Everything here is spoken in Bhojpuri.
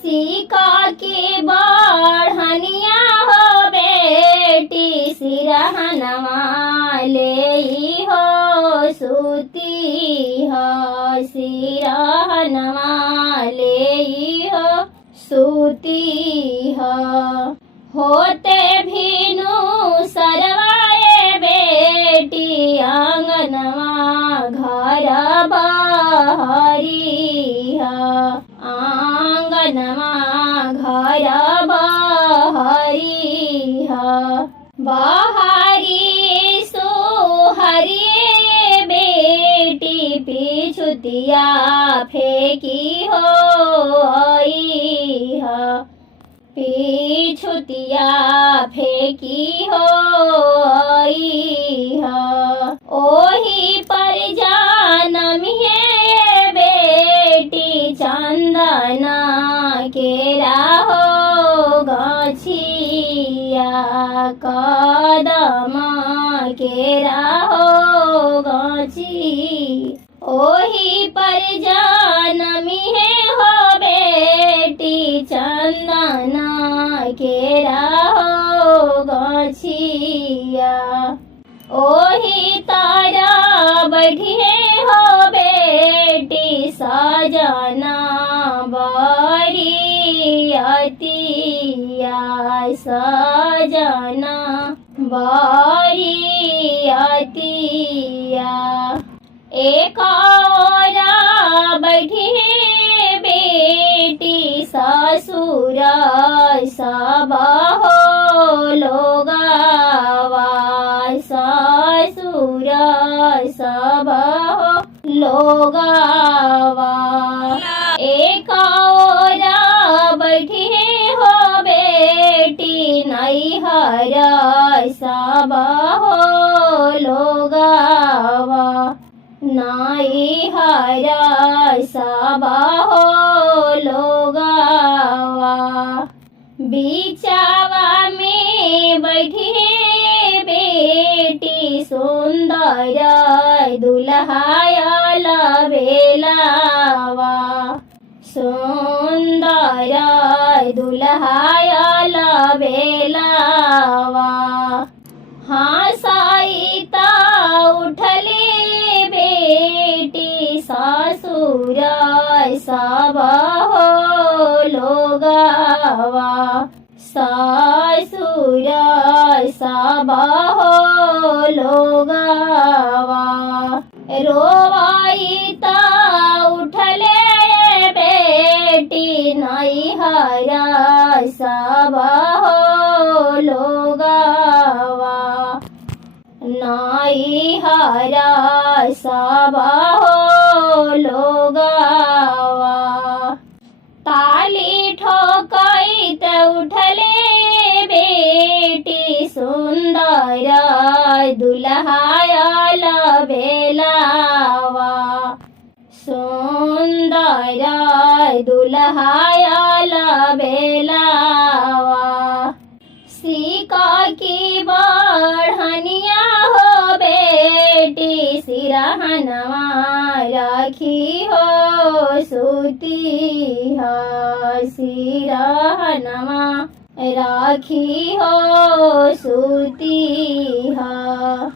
सिका के बढ़निया हो बेटी सिरहनवा ले हो सूती हो सिरहनवा ले हो सूती हो होते भीनु सरवाए बेटी आंगनवा घर बहरी हो आंगनवा घर बहरी हो बहरी सोहरी बेटी पिछुतिया फेंकी हो आई हो पिछुतिया फेंकी हो आई हो ओही पर जानम है बेटी चंदना केरा हो गाछिया कदम केरा हो गाछी ओही पर जानमी है हो बेटी चंदना केरा हो गाछिया ओही तारा बैठिए हो बेटी सजना बरी अतिया सजना बरी अतिया एक औरा बैठी बेटी ससुर सब हो लोगावा ससुर सब हो लोगावा एक औरा बैठी हो बेटी नैहर सब हो लोगावा नाई हरा सब हो लोगावा बिचावा में बैठी बेटी सुंदर दुल्हायल बेलावा सुंदर दुल्हायल बेलावा हाँ साईता उठले बेटी ससुर सब हो लोगावा ससुर सब हो लोगावा रोवाईता उठले बेटी नैहर सब हो लोगावा नैहरा सब हो लोगावा ताली ठोकैत उठले बेटी सुंदर दुल्हायल बेलावा सुंदर दुल्हायल बेलावा सिका की बढ़निया हो बेटी सिरहनवा राखी हो सूती हो सिरहनवा राखी हो सूती हो।